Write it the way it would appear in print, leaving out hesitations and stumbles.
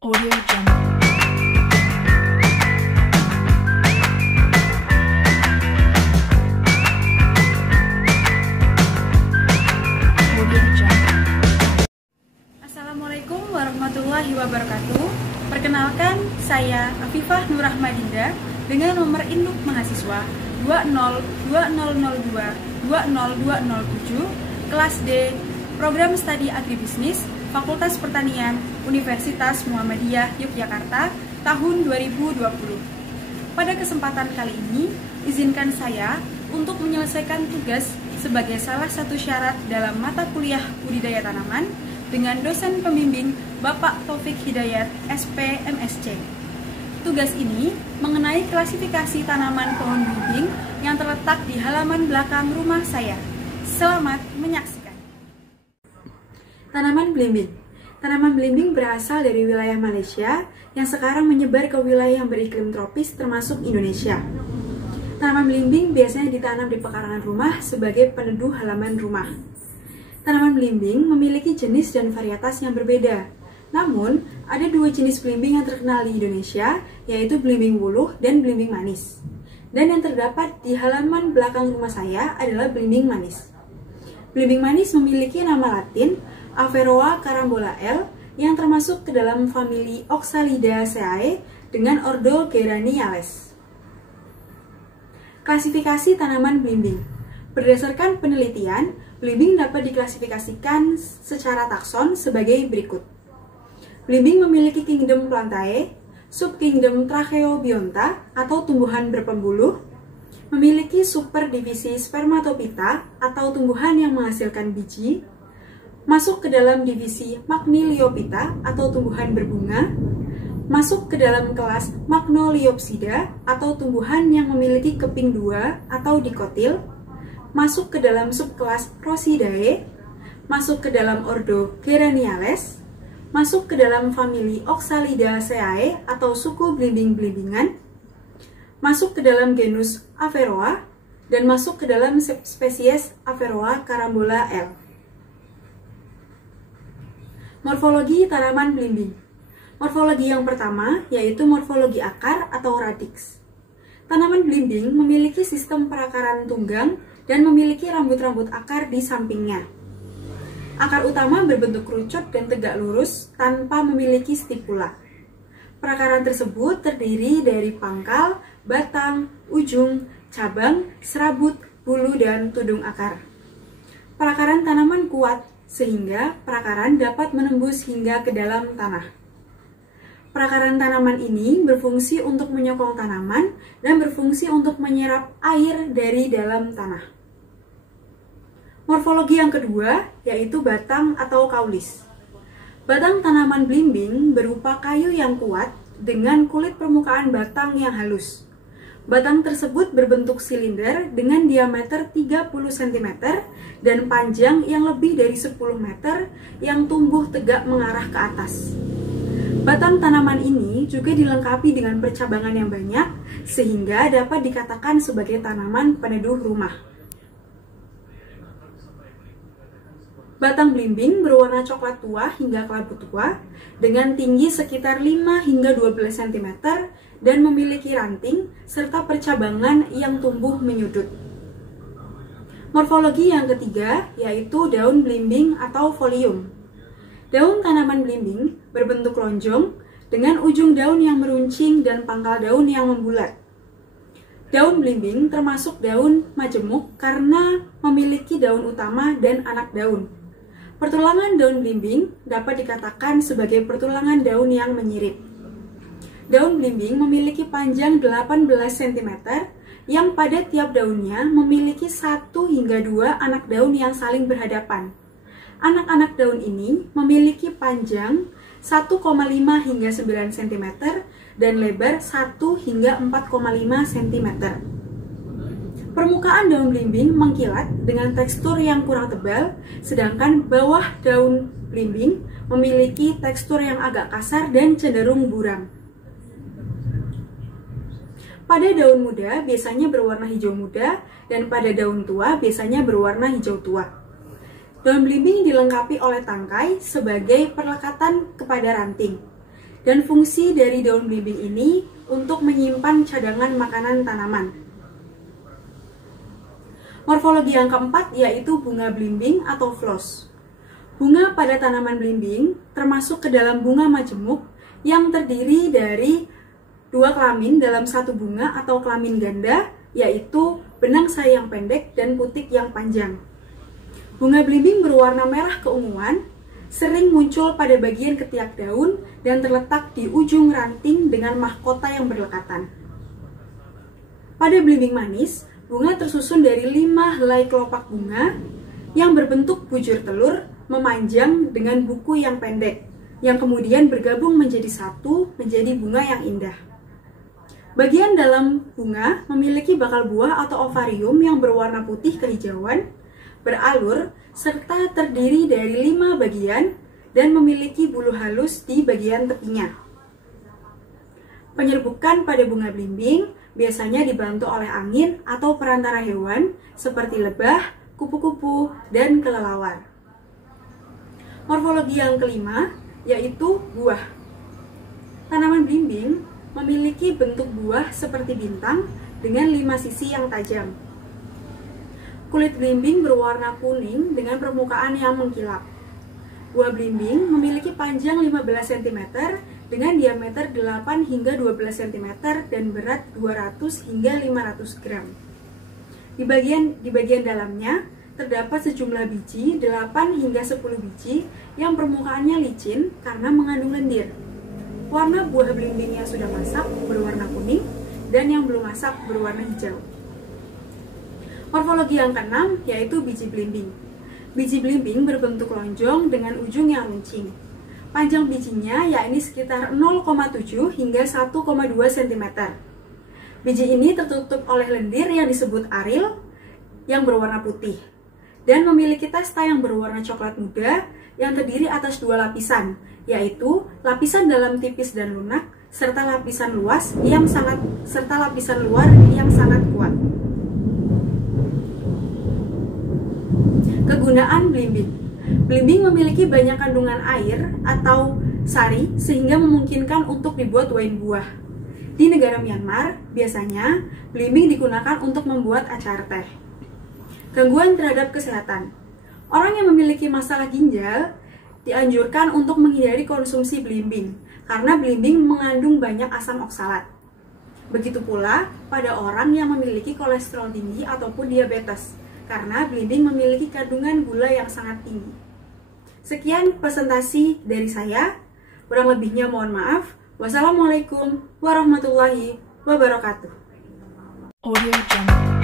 Audio Jungle. Audio Jungle. Assalamualaikum warahmatullahi wabarakatuh. Perkenalkan, saya Afifah Nurahmadinda dengan nomor induk mahasiswa 202002-20207, kelas D, Program Studi Agribisnis, Fakultas Pertanian, Universitas Muhammadiyah Yogyakarta, tahun 2020. Pada kesempatan kali ini, izinkan saya untuk menyelesaikan tugas sebagai salah satu syarat dalam mata kuliah budidaya tanaman dengan dosen pembimbing Bapak Taufik Hidayat, SP, MSc. Tugas ini mengenai klasifikasi tanaman pohon belimbing yang terletak di halaman belakang rumah saya. Selamat menyaksikan. Tanaman belimbing. Tanaman belimbing berasal dari wilayah Malaysia yang sekarang menyebar ke wilayah yang beriklim tropis termasuk Indonesia. Tanaman belimbing biasanya ditanam di pekarangan rumah sebagai peneduh halaman rumah. Tanaman belimbing memiliki jenis dan varietas yang berbeda. Namun, ada dua jenis belimbing yang terkenal di Indonesia, yaitu belimbing wuluh dan belimbing manis. Dan yang terdapat di halaman belakang rumah saya adalah belimbing manis. Belimbing manis memiliki nama latin Averrhoa carambola L yang termasuk ke dalam famili Oxalidaceae dengan ordo Geraniales. Klasifikasi tanaman belimbing. Berdasarkan penelitian, belimbing dapat diklasifikasikan secara takson sebagai berikut. Belimbing memiliki kingdom Plantae, subkingdom Tracheobionta atau tumbuhan berpembuluh, memiliki superdivisi Spermatophyta atau tumbuhan yang menghasilkan biji, masuk ke dalam divisi Magniliophyta atau tumbuhan berbunga, masuk ke dalam kelas Magnoliopsida atau tumbuhan yang memiliki keping dua atau dikotil, masuk ke dalam subkelas Rhosidae, masuk ke dalam ordo Geraniales, masuk ke dalam famili Oxalidaceae atau suku belimbing-belimbingan, masuk ke dalam genus Averrhoa, dan masuk ke dalam spesies Averrhoa carambola L. Morfologi tanaman belimbing. Morfologi yang pertama yaitu morfologi akar atau radix. Tanaman belimbing memiliki sistem perakaran tunggang dan memiliki rambut-rambut akar di sampingnya. Akar utama berbentuk kerucut dan tegak lurus tanpa memiliki stipula. Perakaran tersebut terdiri dari pangkal, batang, ujung, cabang, serabut, bulu, dan tudung akar. Perakaran tanaman kuat sehingga perakaran dapat menembus hingga ke dalam tanah. Perakaran tanaman ini berfungsi untuk menyokong tanaman dan berfungsi untuk menyerap air dari dalam tanah. Morfologi yang kedua yaitu batang atau kaulis. Batang tanaman belimbing berupa kayu yang kuat dengan kulit permukaan batang yang halus. Batang tersebut berbentuk silinder dengan diameter 30 cm dan panjang yang lebih dari 10 meter yang tumbuh tegak mengarah ke atas. Batang tanaman ini juga dilengkapi dengan percabangan yang banyak sehingga dapat dikatakan sebagai tanaman peneduh rumah. Batang belimbing berwarna coklat tua hingga kelabu tua dengan tinggi sekitar 5 hingga 12 cm dan memiliki ranting serta percabangan yang tumbuh menyudut. Morfologi yang ketiga yaitu daun belimbing atau folium. Daun tanaman belimbing berbentuk lonjong dengan ujung daun yang meruncing dan pangkal daun yang membulat. Daun belimbing termasuk daun majemuk karena memiliki daun utama dan anak daun. Pertulangan daun belimbing dapat dikatakan sebagai pertulangan daun yang menyirip. Daun belimbing memiliki panjang 18 cm yang pada tiap daunnya memiliki 1 hingga 2 anak daun yang saling berhadapan. Anak-anak daun ini memiliki panjang 1,5 hingga 9 cm dan lebar 1 hingga 4,5 cm. Permukaan daun belimbing mengkilat dengan tekstur yang kurang tebal, sedangkan bawah daun belimbing memiliki tekstur yang agak kasar dan cenderung buram. Pada daun muda biasanya berwarna hijau muda dan pada daun tua biasanya berwarna hijau tua. Daun belimbing dilengkapi oleh tangkai sebagai perlekatan kepada ranting. Dan fungsi dari daun belimbing ini untuk menyimpan cadangan makanan tanaman. Morfologi yang keempat yaitu bunga belimbing atau floss. Bunga pada tanaman belimbing termasuk ke dalam bunga majemuk yang terdiri dari dua kelamin dalam satu bunga atau kelamin ganda, yaitu benang sayang pendek dan putik yang panjang. Bunga belimbing berwarna merah keunguan, sering muncul pada bagian ketiak daun dan terletak di ujung ranting dengan mahkota yang berlekatan. Pada belimbing manis, bunga tersusun dari 5 helai kelopak bunga yang berbentuk bujur telur memanjang dengan buku yang pendek, yang kemudian bergabung menjadi satu menjadi bunga yang indah. Bagian dalam bunga memiliki bakal buah atau ovarium yang berwarna putih kehijauan, beralur, serta terdiri dari 5 bagian dan memiliki bulu halus di bagian tepinya. Penyerbukan pada bunga belimbing biasanya dibantu oleh angin atau perantara hewan seperti lebah, kupu-kupu, dan kelelawar. Morfologi yang kelima yaitu buah. Tanaman belimbing memiliki bentuk buah seperti bintang dengan 5 sisi yang tajam. Kulit belimbing berwarna kuning dengan permukaan yang mengkilap. Buah belimbing memiliki panjang 15 cm dengan diameter 8 hingga 12 cm dan berat 200 hingga 500 gram. Di bagian dalamnya terdapat sejumlah biji, 8 hingga 10 biji yang permukaannya licin karena mengandung lendir. Warna buah belimbing yang sudah masak berwarna kuning dan yang belum masak berwarna hijau. Morfologi yang keenam yaitu biji belimbing. Biji belimbing berbentuk lonjong dengan ujung yang runcing. Panjang bijinya yakni sekitar 0,7 hingga 1,2 cm. Biji ini tertutup oleh lendir yang disebut aril yang berwarna putih dan memiliki testa yang berwarna coklat muda yang terdiri atas 2 lapisan, yaitu lapisan dalam tipis dan lunak serta lapisan luar yang sangat kuat. Kegunaan belimbing. Belimbing memiliki banyak kandungan air atau sari sehingga memungkinkan untuk dibuat wain buah. Di negara Myanmar, biasanya belimbing digunakan untuk membuat acar teh. Gangguan terhadap kesehatan. Orang yang memiliki masalah ginjal dianjurkan untuk menghindari konsumsi belimbing karena belimbing mengandung banyak asam oksalat. Begitu pula pada orang yang memiliki kolesterol tinggi ataupun diabetes, karena belimbing memiliki kandungan gula yang sangat tinggi. Sekian presentasi dari saya, kurang lebihnya mohon maaf. Wassalamualaikum warahmatullahi wabarakatuh. Audio Jungle.